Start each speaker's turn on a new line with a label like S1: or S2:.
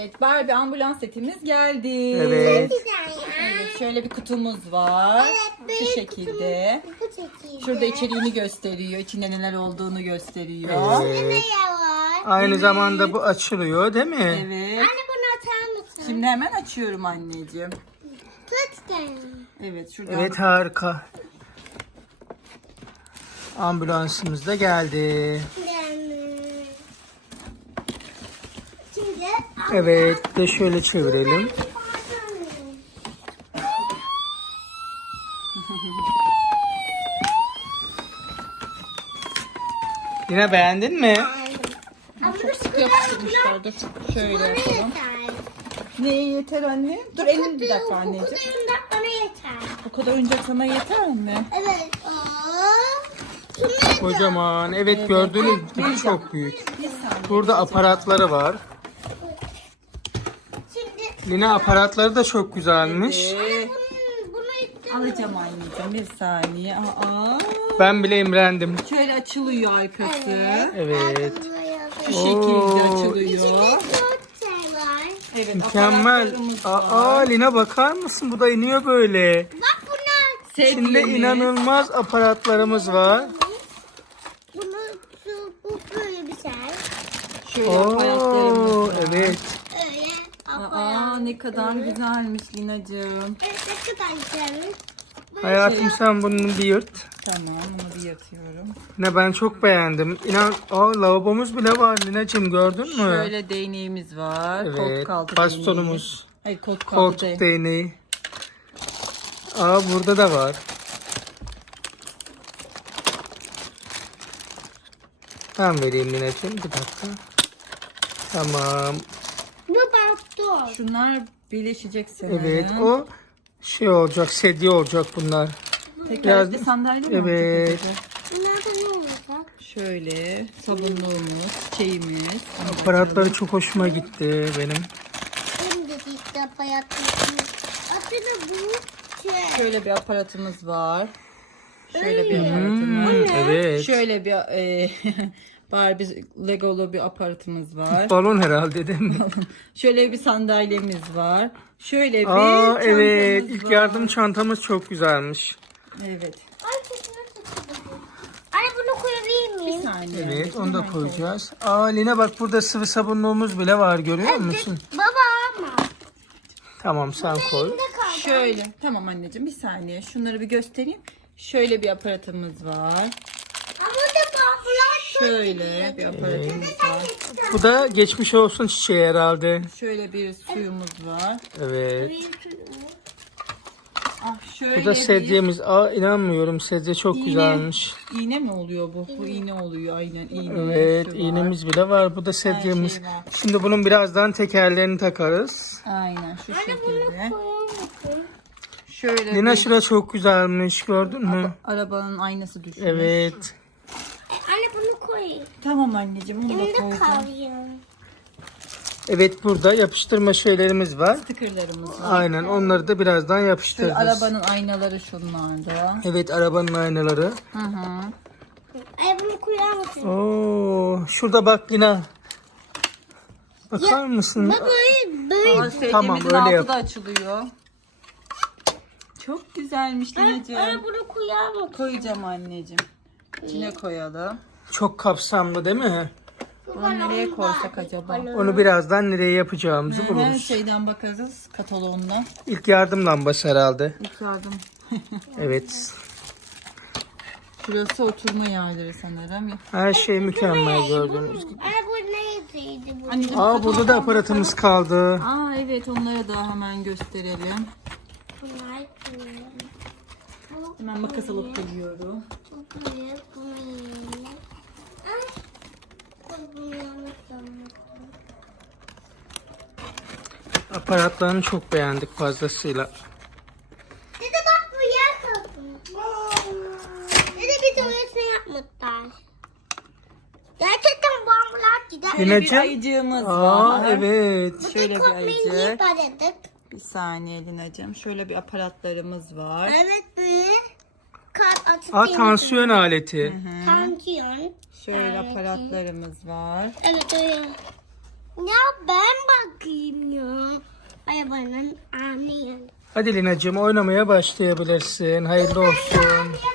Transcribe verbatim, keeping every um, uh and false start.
S1: Evet, Barbie ambulans setimiz geldi.
S2: Evet.
S1: Evet, şöyle bir kutumuz var.
S3: Evet,
S1: Şu
S3: büyük
S1: şekilde.
S3: Bu şekilde.
S1: Şurada içeriğini gösteriyor. İçinde neler olduğunu gösteriyor.
S2: Evet.
S3: Ne var?
S2: Aynı
S1: Evet.
S2: zamanda bu açılıyor değil mi?
S1: Evet.
S3: Anne bunu atar mısın?
S1: Şimdi hemen açıyorum anneciğim.
S3: Tut da.
S1: Evet, şuradan.
S2: Evet, harika. Ambulansımız da geldi.
S3: Şimdi
S2: Evet, bir de şöyle çevirelim. Yine beğendin mi?
S1: Çok sık yapıştırmışlar. Dur şöyle
S3: Bana
S1: yapalım.
S3: yeter.
S1: Neye yeter anne? Dur elini bir dakika
S3: Bu
S1: anneciğim.
S3: kadar ünlem bana yeter.
S1: Bu kadar oyuncak sana yeter mi?
S3: Evet. Aa, şunları da.
S2: Kocaman. Evet, gördüğünüz gibi çok büyük.
S1: Bir saniye.
S2: Burada aparatları var.
S3: Şimdi
S2: Lina aparatları da çok güzelmiş.
S1: Evet.
S3: bunun, bunu istedim.
S1: Alacağım anneciğim bir saniye. Aa.
S2: Ben bile imrendim.
S1: Şöyle açılıyor arkası.
S2: Evet.
S1: Şu
S2: Oo.
S1: şekilde açılıyor.
S3: Çok şey var.
S1: Evet,
S2: Mükemmel.
S1: aparatlarımız
S2: Aa,
S1: var.
S2: Lina bakar mısın? Bu da iniyor böyle.
S3: Bak bunlar.
S2: İçinde
S1: Sevgilimiz.
S2: inanılmaz aparatlarımız var.
S3: Bunu şu bu böyle bir şey.
S1: Şöyle aparatlarımız
S2: Oo,
S1: var.
S2: evet.
S3: Öyle.
S1: Aa, ne kadar güzelmiş Linacığım.
S3: Evet, ne kadar güzel.
S2: Hayatım, sen bunu bir yırt.
S1: Tamam, bunu bir yatıyorum.
S2: Ne, ben çok beğendim. İnan, aa, lavabomuz bile var Lina'cığım, gördün mü?
S1: Şöyle değneğimiz var.
S2: Evet.
S1: Koltuk altı
S2: Bastonumuz.
S1: değneği. Hayır, koltuk, altı
S2: Koltuk
S1: değneği.
S2: değneği. Aa, burada da var. Ben vereyim Lina'cığım, bir dakika. Tamam.
S3: Bu baston.
S1: Şunlar birleşecek sanırım.
S2: Evet, o şey olacak, sedye olacak bunlar.
S1: Tekerlekli
S2: biraz-
S1: sandalye mi
S2: Evet.
S1: olacak acaba?
S3: Bunlardan ne olacak?
S1: Şöyle sabunluğumuz, çiçeğimiz.
S2: Aparatları çok hoşuma gitti benim.
S3: Benim de ilk defa yaptım. Aslında bu şey.
S1: Şöyle bir aparatımız var. Şöyle bir aparatımız.
S2: Hmm, evet.
S1: Şöyle bir e, Barbie Legolu bir aparatımız var.
S2: Balon herhalde değil mi?
S1: Şöyle bir sandalyemiz var. Şöyle bir
S2: Aa,
S1: çantamız
S2: evet. İlk
S1: var.
S2: yardım çantamız çok güzelmiş.
S1: Evet.
S3: Ay çok nasıl? Anne bunu koyabilir
S1: Bir
S3: miyim?
S1: saniye.
S2: Evet, onu da
S1: Hemen
S2: koyacağız. Aa, Lina bak, burada sıvı sabunluğumuz bile var, görüyor musun?
S3: Baba ama.
S2: Tamam, sen koy.
S3: Ne kaldı?
S1: Şöyle. Tamam anneciğim, bir saniye. Şunları bir göstereyim. Şöyle bir aparatımız var.
S3: Ama da bambular çok
S1: Şöyle bir aparatımız var.
S2: Bu da geçmiş olsun çiçeği herhalde.
S1: Şöyle bir suyumuz var.
S2: Evet.
S1: Ah, şöyle
S2: Bu da
S1: bir
S2: sedyemiz. Aa, inanmıyorum, sedye çok
S1: iğne.
S2: güzelmiş.
S1: İğne mi oluyor bu? Bu iğne oluyor aynen. İğne.
S2: Evet,
S1: şu var.
S2: iğnemiz bile var. Bu da sedyemiz.
S1: şey var.
S2: Şimdi bunun birazdan tekerlerini takarız.
S1: Aynen şu
S3: Anne bunu
S1: şekilde.
S3: koyar mısın?
S1: Şöyle
S2: Lina,
S1: bir
S2: şura çok güzelmiş, gördün mü?
S1: arabanın aynası düşmüş.
S2: Evet.
S3: Anne bunu koy.
S1: Tamam anneciğim, onu da
S3: Elimde
S1: koydum.
S3: kalıyor.
S2: Evet, burada yapıştırma şeylerimiz var.
S1: Stickerlarımız var.
S2: Aynen, onları da birazdan
S1: Şöyle
S2: yapıştırırız.
S1: arabanın aynaları şunlarda.
S2: Evet, arabanın aynaları.
S1: Hı hı.
S3: Ay bunu koyar mısın?
S2: Oo, şurada bak Lina. Bakar mısın?
S3: Baba böyle böyle.
S1: Ama sevdiğimizin
S2: Tamam, öyle
S1: altı
S2: yap.
S1: da açılıyor. Çok güzelmiş Lina'cığım.
S3: Anne bunu koyar mısın?
S1: Koyacağım anneciğim. İçine koyalım.
S2: Çok kapsamlı değil mi?
S1: Bunu nereye koysak acaba?
S2: Onu birazdan nereye yapacağımızı
S1: Her
S2: buluruz.
S1: şeyden bakarız kataloğundan.
S2: İlk yardım lambası herhalde.
S1: İlk yardım.
S2: Evet.
S1: Şurası oturma yerleri sanırım.
S2: Her şey mükemmel gördüğünüz gibi.
S3: Anne bu neydi bu?
S1: Anneciğim,
S2: Aa, burada da aparatımız kaldı.
S1: Aa evet, onları da hemen gösterelim.
S3: Bunlar koyuyor. Bu
S1: Hemen makas alıp geliyorum.
S3: bu koyuyor. Bunu yiyelim. Ay. Koy bunu yanlış yapmadım.
S2: Aparatlarını çok beğendik fazlasıyla.
S3: Dede bak bu yer kalkmış. Dede bir de öylesine yapmışlar. Gerçekten bambular gider.
S1: Şöyle bir
S2: Lina'cığım.
S1: ayıcığımız
S2: Aa,
S1: var.
S2: evet.
S1: Şöyle bir
S3: Kopmayı
S1: ayıcık.
S3: paradık.
S1: Bir saniye Lina'cığım. Şöyle bir aparatlarımız var.
S3: Evet böyle. Kalp atıp
S2: Aa, tansiyon aleti.
S1: Hı.
S3: yeniden- Tansiyon.
S1: Şöyle
S3: Evet.
S1: aparatlarımız var.
S3: Evet öyle. Ya ben bakayım ya. Arabanın anı.
S2: Hadi Lina'cığım oynamaya başlayabilirsin. Hayırlı olsun.